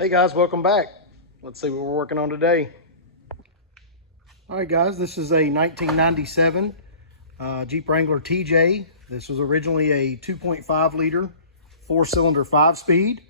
Hey guys, welcome back. Let's see what we're working on today. All right guys, this is a 1997 Jeep Wrangler TJ. This was originally a 2.5 liter, 4-cylinder 5-speed.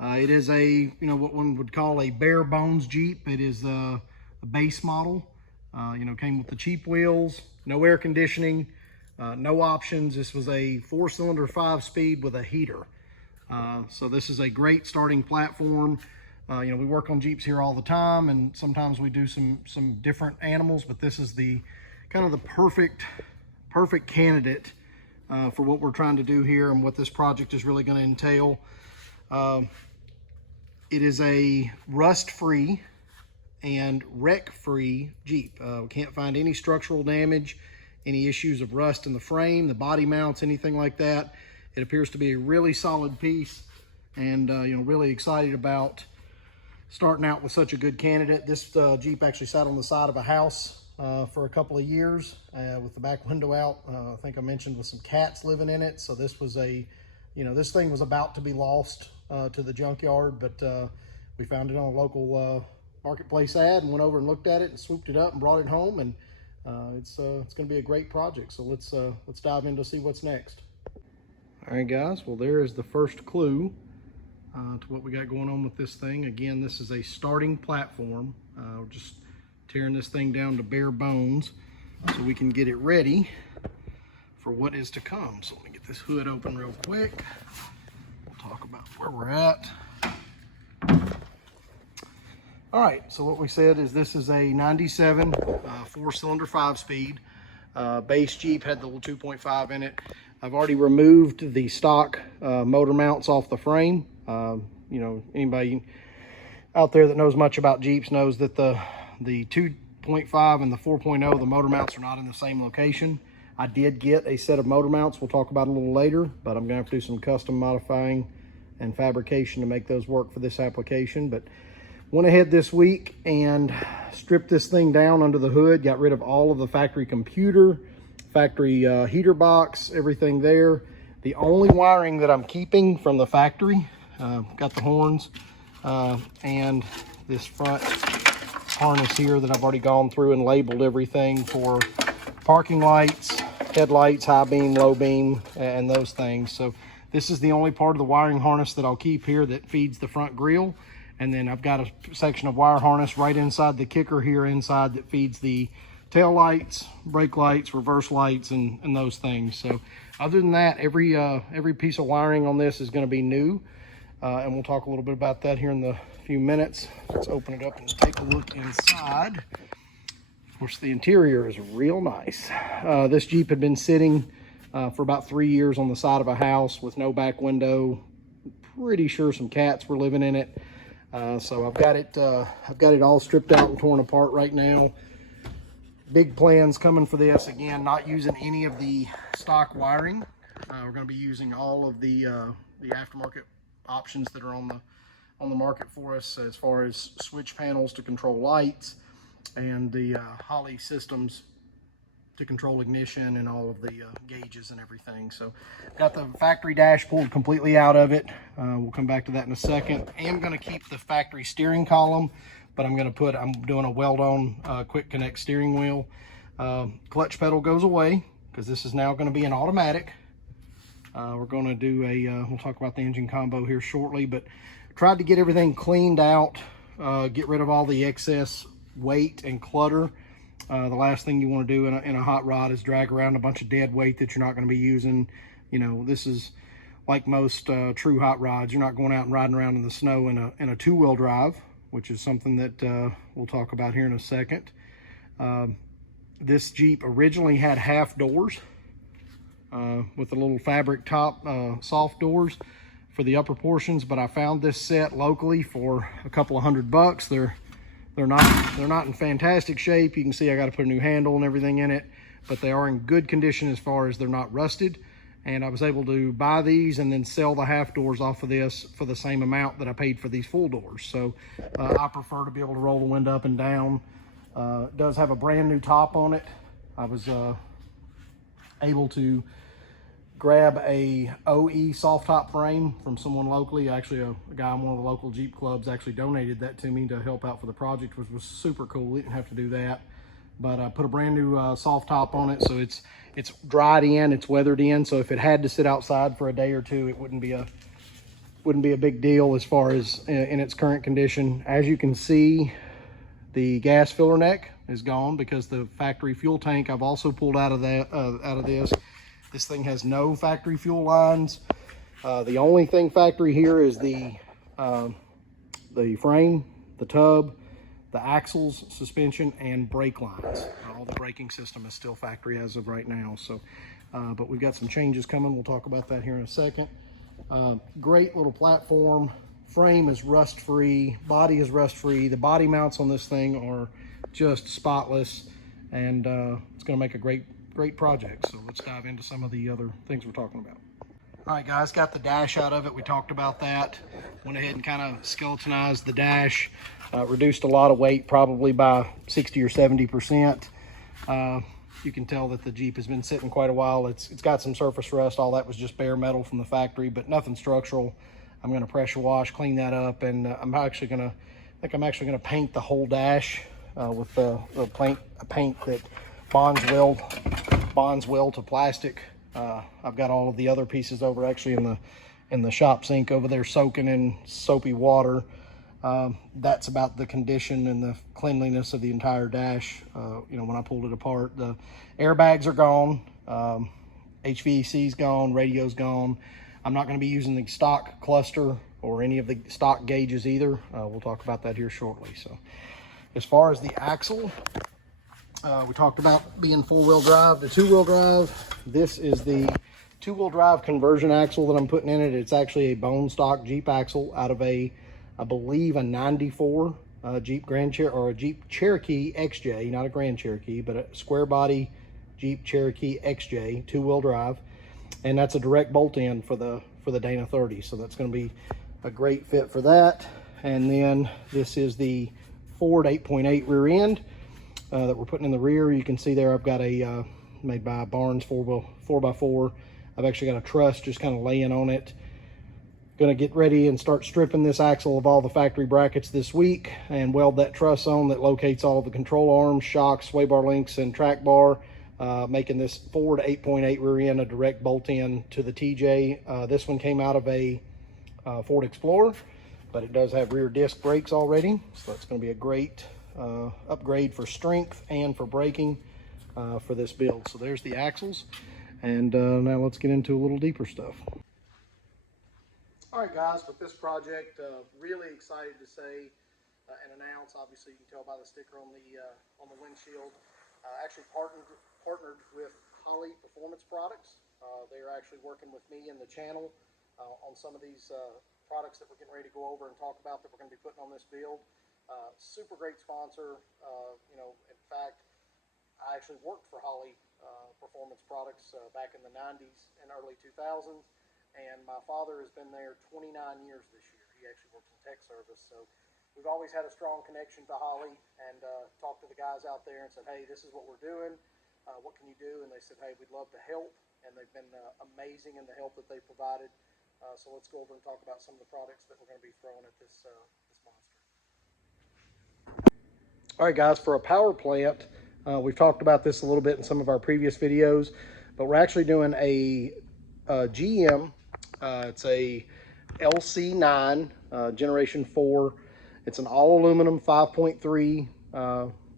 It is a, what one would call a bare bones Jeep. It is a base model. Came with the cheap wheels, no air conditioning, no options. This was a 4-cylinder 5-speed with a heater. So this is a great starting platform. We work on Jeeps here all the time, and sometimes we do some different animals, but this is the kind of the perfect candidate for what we're trying to do here and what this project is really going to entail. It is a rust-free and wreck-free Jeep. We can't find any structural damage, any issues of rust in the frame, the body mounts, anything like that. It appears to be a really solid piece, and really excited about starting out with such a good candidate. This Jeep actually sat on the side of a house for a couple of years with the back window out. I think I mentioned with some cats living in it. So this was this thing was about to be lost to the junkyard, but we found it on a local marketplace ad and went over and looked at it and swooped it up and brought it home, and it's going to be a great project. So let's dive in to see what's next. All right guys, well there is the first clue to what we got going on with this thing. Again, this is a starting platform. We're just tearing this thing down to bare bones so we can get it ready for what is to come. So let me get this hood open real quick. We'll talk about where we're at. All right, so what we said is this is a 97 4-cylinder 5-speed. Base Jeep, had the little 2.5 in it. I've already removed the stock motor mounts off the frame. Anybody out there that knows much about Jeeps knows that the 2.5 and the 4.0, the motor mounts are not in the same location. I did get a set of motor mounts we'll talk about a little later, but I'm gonna have to do some custom modifying and fabrication to make those work for this application. But went ahead this week and stripped this thing down under the hood, got rid of all of the factory computer, factory heater box, everything there. The only wiring that I'm keeping from the factory, got the horns and this front harness here that I've already gone through and labeled everything for parking lights, headlights, high beam, low beam, and those things. So this is the only part of the wiring harness that I'll keep here that feeds the front grille. And then I've got a section of wire harness right inside the kicker here inside that feeds the tail lights, brake lights, reverse lights, and those things. So other than that, every piece of wiring on this is going to be new, and we'll talk a little bit about that here in the few minutes. Let's open it up and take a look inside. Of course, the interior is real nice. This Jeep had been sitting for about 3 years on the side of a house with no back window. Pretty sure some cats were living in it. So I've got it all stripped out and torn apart right now. Big plans coming for this. Again, not using any of the stock wiring. We're going to be using all of the aftermarket options that are on the market for us, as far as switch panels to control lights and the HOLLEY systems to control ignition and all of the gauges and everything. So got the factory dash pulled completely out of it. We'll come back to that in a second. I am going to keep the factory steering column, but I'm doing a weld-on quick connect steering wheel. Clutch pedal goes away because this is now going to be an automatic. We're going to do we'll talk about the engine combo here shortly, but tried to get everything cleaned out, get rid of all the excess weight and clutter. The last thing you want to do in a hot rod is drag around a bunch of dead weight that you're not going to be using. This is like most true hot rods. You're not going out and riding around in the snow in a two-wheel drive, which is something that we'll talk about here in a second. This Jeep originally had half doors with a little fabric top soft doors for the upper portions, but I found this set locally for a couple of $100. They're not in fantastic shape. You can see I got to put a new handle and everything in it, but they are in good condition as far as they're not rusted. And I was able to buy these and then sell the half doors off of this for the same amount that I paid for these full doors. So I prefer to be able to roll the window up and down. It does have a brand new top on it. I was able to grab a OE soft top frame from someone locally. Actually, a guy in one of the local Jeep clubs actually donated that to me to help out for the project, which was super cool. We didn't have to do that, but I put a brand new soft top on it, so it's dried in, it's weathered in. So if it had to sit outside for a day or two, it wouldn't be a big deal as far as in its current condition. As you can see, the gas filler neck is gone because the factory fuel tank I've also pulled out of that out of this. This thing has no factory fuel lines. The only thing factory here is the frame, the tub, the axles, suspension, and brake lines. All the braking system is still factory as of right now. So, but we've got some changes coming. We'll talk about that here in a second. Great little platform. Frame is rust free, body is rust free. The body mounts on this thing are just spotless, and it's going to make a great project. So let's dive into some of the other things we're talking about. All right, guys, got the dash out of it. We talked about that. Went ahead and kind of skeletonized the dash, reduced a lot of weight, probably by 60 or 70%. You can tell that the Jeep has been sitting quite a while. It's got some surface rust. All that was just bare metal from the factory, but nothing structural. I'm going to pressure wash, clean that up, and I'm actually going to paint the whole dash with a paint that bonds well to plastic. I've got all of the other pieces over actually in the shop sink over there soaking in soapy water. That's about the condition and the cleanliness of the entire dash. You know, when I pulled it apart, the airbags are gone, HVAC's gone, radio's gone. I'm not going to be using the stock cluster or any of the stock gauges either. We'll talk about that here shortly. So as far as the axle, we talked about being four-wheel drive to two-wheel drive. This is the two-wheel drive conversion axle that I'm putting in it. It's actually a bone stock Jeep axle out of I believe a 94 Jeep Grand Cherokee, or a Jeep Cherokee XJ, not a Grand Cherokee, but a square body Jeep Cherokee XJ two-wheel drive. And that's a direct bolt in for the Dana 30. So that's going to be a great fit for that. And then this is the Ford 8.8 rear end that we're putting in the rear. You can see there I've got a made by Barnes 4x4. I've actually got a truss just kind of laying on it. Going to get ready and start stripping this axle of all the factory brackets this week and weld that truss on that locates all of the control arms, shocks, sway bar links, and track bar, making this Ford 8.8 rear end a direct bolt in to the TJ. This one came out of a Ford Explorer, but it does have rear disc brakes already, so that's going to be a great upgrade for strength and for braking for this build. So there's the axles, and now let's get into a little deeper stuff. All right, guys, with this project, really excited to say and announce. Obviously, you can tell by the sticker on the windshield. Actually partnered with HOLLEY Performance Products. They are actually working with me and the channel on some of these products that we're getting ready to go over and talk about that we're going to be putting on this build. Super great sponsor. You know, in fact, I actually worked for HOLLEY Performance Products back in the 90s and early 2000s. And my father has been there 29 years this year. He actually works in tech service. So we've always had a strong connection to HOLLEY, and talked to the guys out there and said, hey, this is what we're doing. What can you do? And they said, hey, we'd love to help. And they've been amazing in the help that they provided. So let's go over and talk about some of the products that we're going to be throwing at this monster. All right, guys, for a power plant, we've talked about this a little bit in some of our previous videos, but we're actually doing a GM. It's a LC9 Generation 4. It's an all aluminum 5.3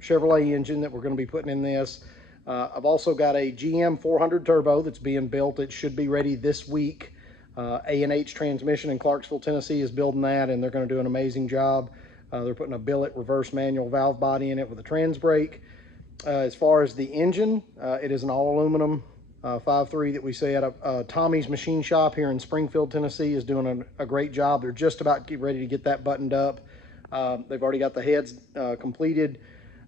Chevrolet engine that we're going to be putting in this. I've also got a GM 400 turbo that's being built. It should be ready this week. A&H Transmission in Clarksville, Tennessee is building that, and they're going to do an amazing job. They're putting a billet reverse manual valve body in it with a trans brake. As far as the engine, it is an all aluminum 5.3 that we say at Tommy's Machine Shop here in Springfield, Tennessee is doing a great job. They're just about ready to get that buttoned up. They've already got the heads completed,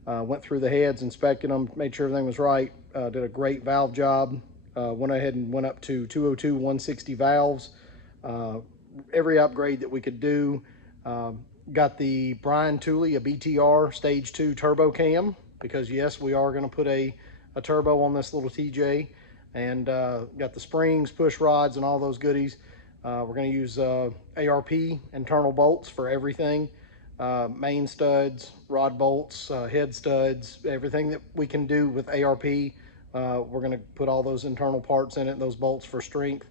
went through the heads, inspected them, made sure everything was right, did a great valve job, went ahead and went up to 202 160 valves, every upgrade that we could do. Got the Brian Tooley, a BTR Stage 2 turbo cam, because yes, we are going to put a turbo on this little TJ. and got the springs, push rods, and all those goodies. We're going to use ARP internal bolts for everything. Main studs, rod bolts, head studs, everything that we can do with ARP. We're going to put all those internal parts in it, those bolts for strength.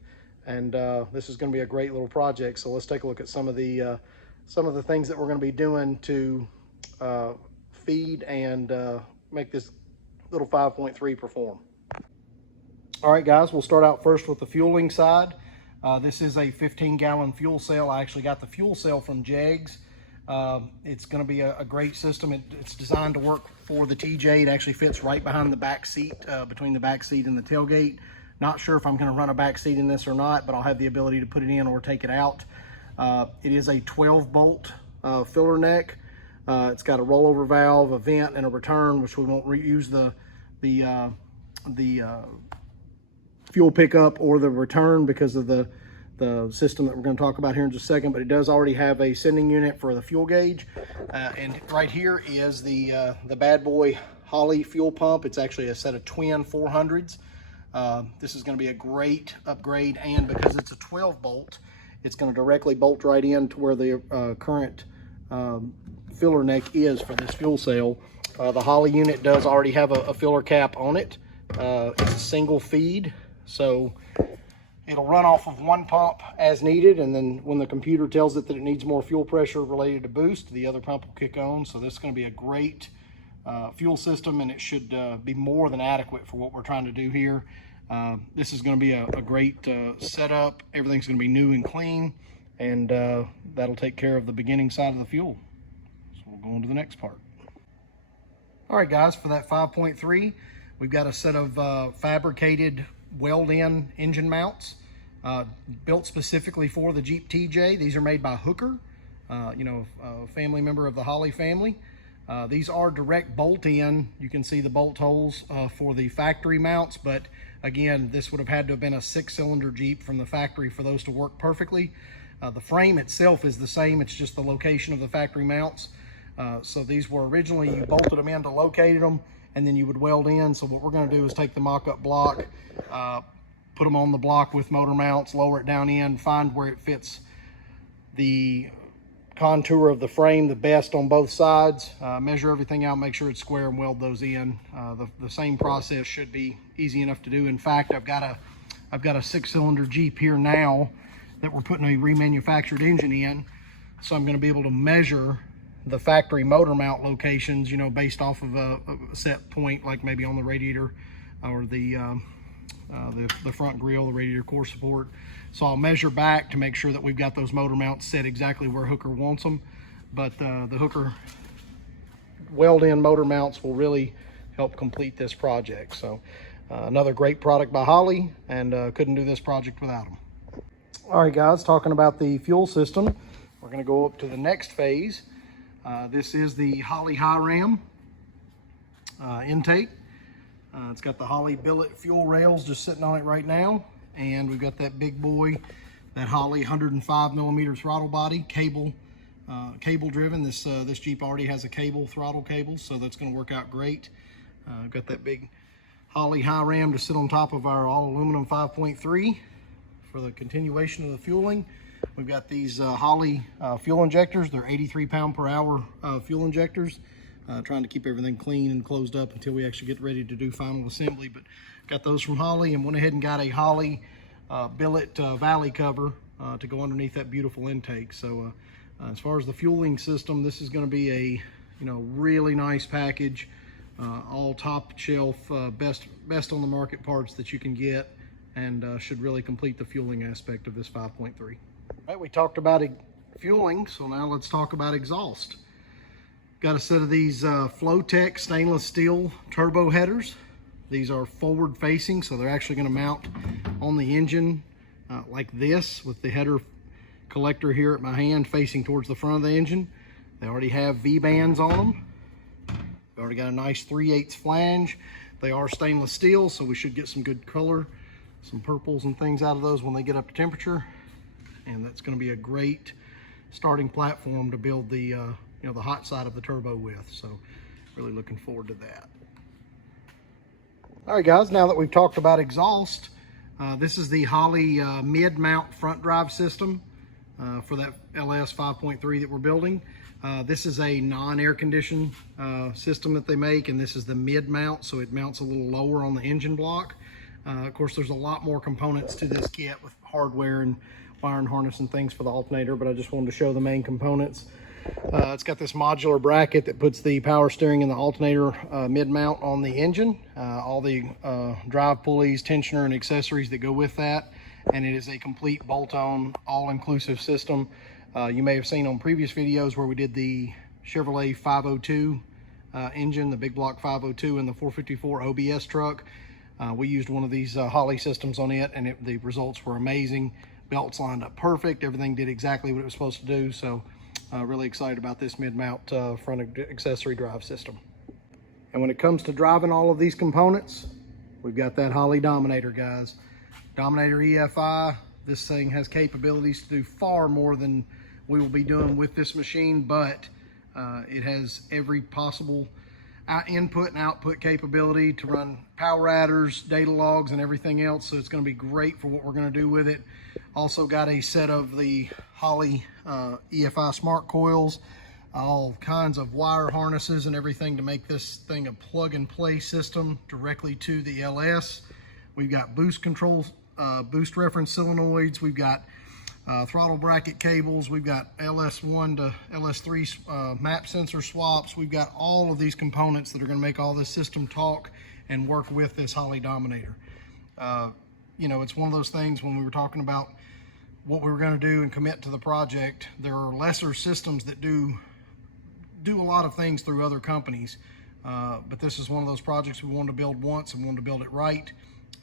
And this is going to be a great little project. So let's take a look at some of the things that we're going to be doing to feed and make this little 5.3 perform. All right, guys, we'll start out first with the fueling side. This is a 15-gallon fuel cell. I actually got the fuel cell from Jegs. It's going to be a great system. It's designed to work for the TJ. It actually fits right behind the back seat, between the back seat and the tailgate. Not sure if I'm going to run a back seat in this or not, but I'll have the ability to put it in or take it out. It is a 12-bolt filler neck. It's got a rollover valve, a vent, and a return, which we won't use the fuel pickup or the return because of the system that we're going to talk about here in just a second. But it does already have a sending unit for the fuel gauge, and right here is the bad boy HOLLEY fuel pump. It's actually a set of twin 400s. This is going to be a great upgrade, and because it's a 12-bolt, it's going to directly bolt right in to where the current filler neck is for this fuel cell. The HOLLEY unit does already have a filler cap on it. It's a single feed, so it'll run off of one pump as needed, and then when the computer tells it that it needs more fuel pressure related to boost, the other pump will kick on. So this is going to be a great fuel system, and it should be more than adequate for what we're trying to do here. This is going to be a great setup. Everything's going to be new and clean, and that'll take care of the beginning side of the fuel. So we'll go on to the next part. All right, guys, for that 5.3, we've got a set of fabricated weld-in engine mounts built specifically for the Jeep TJ. These are made by Hooker, a family member of the HOLLEY family. These are direct bolt-in. You can see the bolt holes for the factory mounts, but again, this would have had to have been a 6-cylinder Jeep from the factory for those to work perfectly. The frame itself is the same, it's just the location of the factory mounts. So these were originally, you bolted them in to locate them, and then you would weld in. So what we're going to do is take the mock-up block, put them on the block with motor mounts, lower it down in, find where it fits the contour of the frame the best on both sides, measure everything out, make sure it's square, and weld those in. The same process should be easy enough to do. In fact, I've got a 6-cylinder Jeep here now that we're putting a remanufactured engine in, so I'm going to be able to measure the factory motor mount locations, based off of a set point, like maybe on the radiator or the front grille, the radiator core support. So I'll measure back to make sure that we've got those motor mounts set exactly where Hooker wants them. But the Hooker weld-in motor mounts will really help complete this project. So another great product by HOLLEY, and couldn't do this project without them. All right, guys, talking about the fuel system, we're going to go up to the next phase. This is the HOLLEY high ram intake. It's got the HOLLEY billet fuel rails just sitting on it right now, and we've got that big boy, that HOLLEY 105mm throttle body, cable driven. This Jeep already has a throttle cable, so that's going to work out great. We've got that big HOLLEY high ram to sit on top of our all aluminum 5.3 for the continuation of the fueling. We've got these HOLLEY fuel injectors. They're 83 pound/hour fuel injectors. Trying to keep everything clean and closed up until we actually get ready to do final assembly. But got those from HOLLEY, and went ahead and got a HOLLEY billet valley cover to go underneath that beautiful intake. So as far as the fueling system, this is going to be a really nice package, all top shelf, best on the market parts that you can get, and should really complete the fueling aspect of this 5.3. All right, we talked about fueling, so now let's talk about exhaust. Got a set of these Flowtech stainless steel turbo headers. These are forward facing, so they're actually going to mount on the engine like this, with the header collector here at my hand facing towards the front of the engine. They already have V-bands on them. They've already got a nice 3/8 flange. They are stainless steel, so we should get some good color, some purples and things out of those when they get up to temperature. And that's going to be a great starting platform to build the the hot side of the turbo with. So really looking forward to that. All right, guys, now that we've talked about exhaust, this is the Holley mid-mount front drive system for that LS 5.3 that we're building. This is a non-air conditioned system that they make, and this is the mid-mount, so it mounts a little lower on the engine block. Of course, there's a lot more components to this kit with hardware and wiring harness and things for the alternator, but I just wanted to show the main components. It's got this modular bracket that puts the power steering and the alternator mid-mount on the engine, all the drive pulleys, tensioner, and accessories that go with that, and it is a complete bolt-on, all-inclusive system. You may have seen on previous videos where we did the Chevrolet 502 engine, the big block 502 and the 454 OBS truck. We used one of these Holley systems on it, and the results were amazing. Belts lined up perfect, everything did exactly what it was supposed to do, so really excited about this mid-mount front accessory drive system. And when it comes to driving all of these components, we've got that Holley Dominator, guys. Dominator EFI, this thing has capabilities to do far more than we will be doing with this machine, but it has every possible input and output capability to run power adders, data logs, and everything else, so it's going to be great for what we're going to do with it. Also got a set of the Holley EFI smart coils, all kinds of wire harnesses and everything to make this thing a plug-and-play system directly to the LS. We've got boost controls, boost reference solenoids, we've got throttle bracket cables, we've got LS1 to LS3 map sensor swaps. We've got all of these components that are going to make all this system talk and work with this Holley Dominator. You know, it's one of those things when we were talking about what we were going to do and commit to the project, there are lesser systems that do a lot of things through other companies, but this is one of those projects we wanted to build once and wanted to build it right.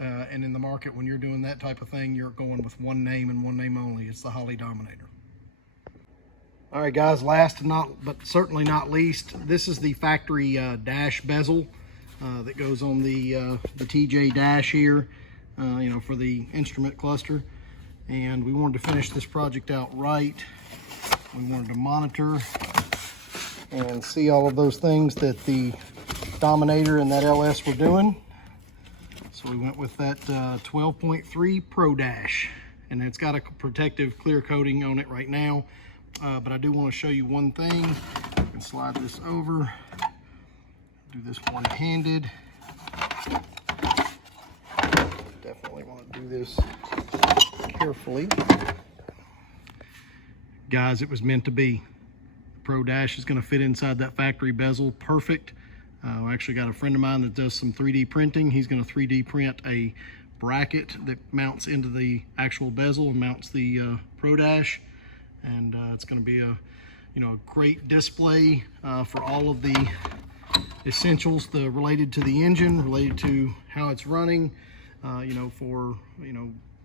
And in the market, when you're doing that type of thing, you're going with one name and one name only. It's the Holley Dominator. All right, guys, last but certainly not least, this is the factory dash bezel that goes on the TJ dash here, you know, for the instrument cluster. And we wanted to finish this project out right. We wanted to monitor and see all of those things that the Dominator and that LS were doing. So we went with that 12.3 Pro Dash, and it's got a protective clear coating on it right now. But I do want to show you one thing. I can slide this over, do this one-handed. Definitely want to do this carefully. Guys, it was meant to be. The Pro Dash is going to fit inside that factory bezel perfect. I actually got a friend of mine that does some 3D printing. He's going to 3D print a bracket that mounts into the actual bezel and mounts the Pro Dash, and it's going to be a great display for all of the essentials related to the engine, related to how it's running, for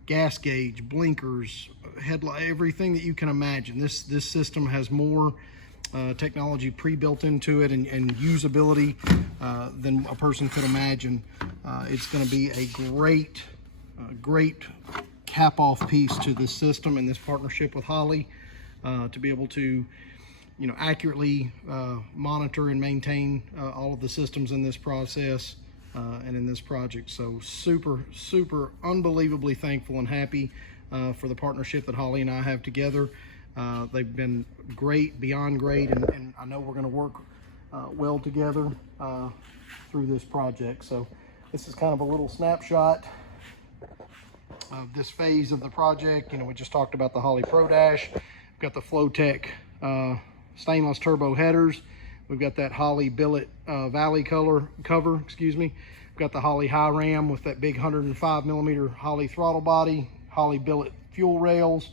gas gauge, blinkers, headlight, everything that you can imagine. This system has more technology pre-built into it and usability than a person could imagine. It's going to be a great cap-off piece to this system and this partnership with Holley to be able to accurately monitor and maintain all of the systems in this process and in this project. So super unbelievably thankful and happy for the partnership that Holley and I have together. They've been great, beyond great, and I know we're going to work well together through this project. So this is kind of a little snapshot of this phase of the project. We just talked about the Holley Pro Dash. We've got the Flowtech stainless turbo headers. We've got that Holley billet valley cover. We've got the Holley high ram with that big 105 millimeter Holley throttle body, Holley billet fuel rails.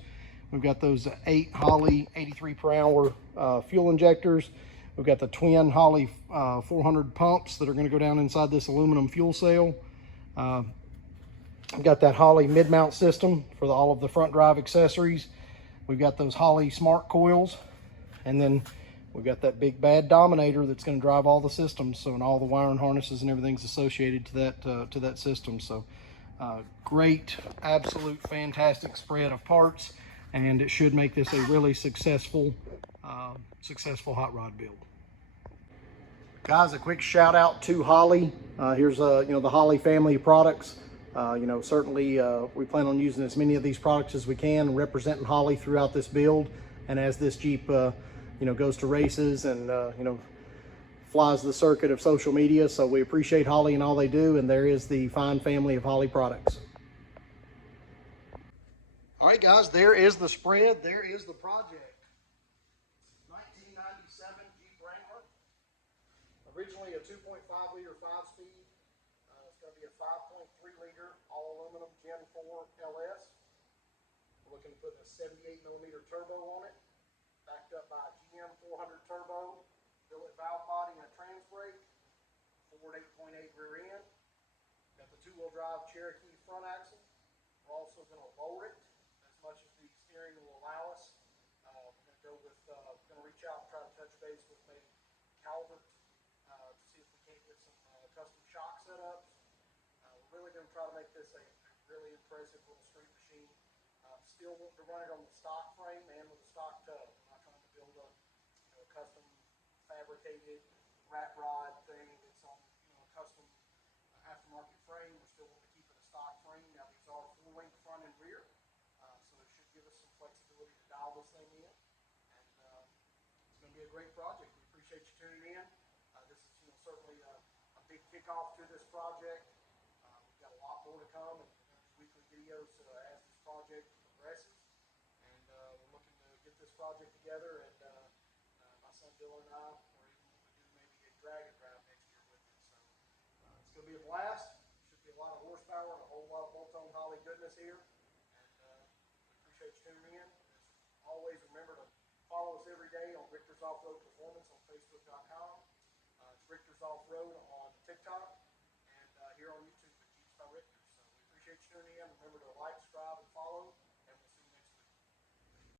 We've got those 8 Holley 83 per hour fuel injectors. We've got the twin Holley 400 pumps that are going to go down inside this aluminum fuel cell. We've got that Holley mid-mount system for all of the front drive accessories. We've got those Holley smart coils, and then we've got that big bad Dominator that's going to drive all the systems, so and all the wiring harnesses and everything's associated to that system. So great, absolute fantastic spread of parts, and it should make this a really successful hot rod build. Guys, a quick shout out to Holley. Here's the Holley family of products. Certainly we plan on using as many of these products as we can, representing Holley throughout this build. And as this Jeep, goes to races and flies the circuit of social media, so we appreciate Holley and all they do. And there is the fine family of Holley products. All right, guys, there is the spread. There is the project. 1997 Jeep Wrangler. Originally a 2.5 liter 5-speed. It's going to be a 5.3 liter all aluminum Gen 4 LS. We're looking to put a 78 millimeter turbo on it, backed up by a GM 400 turbo, billet valve body and a trans brake, Ford 8.8 rear end. Got the 2-wheel drive Cherokee front axle. We're also going to lower it as much as the steering will allow us. We're going to reach out and try to touch base with maybe Calvert to see if we can't get some custom shock setups. We're really going to try to make this a really impressive little street machine. Still want to run it on the stock frame and with a stock tub. I'm not trying to build a custom fabricated rat rod thing that's on a custom aftermarket frame. We're still wanting to keep it a stock frame. Now these are full length front and rear, so it should give us some flexibility to dial this thing in. And it's going to be a great project. We appreciate you tuning in. This is certainly a big kickoff to this project. We've got a lot more to come, and we're going to do weekly videos as this project progresses. And we're looking to get this project together, and my son Dylan and I are even wanting to do maybe a dragon drive next year with it. So it's going to be a blast. Should be a lot of horsepower and a whole lot of bolt-on Holley goodness here. And we appreciate you tuning in. As always, remember to follow us every day on Richter's Off-Road Performance on Facebook.com. It's Richter's Off-Road on TikTok, and here on YouTube at Jeeps by Richter. So we appreciate you tuning in. Remember to like, subscribe,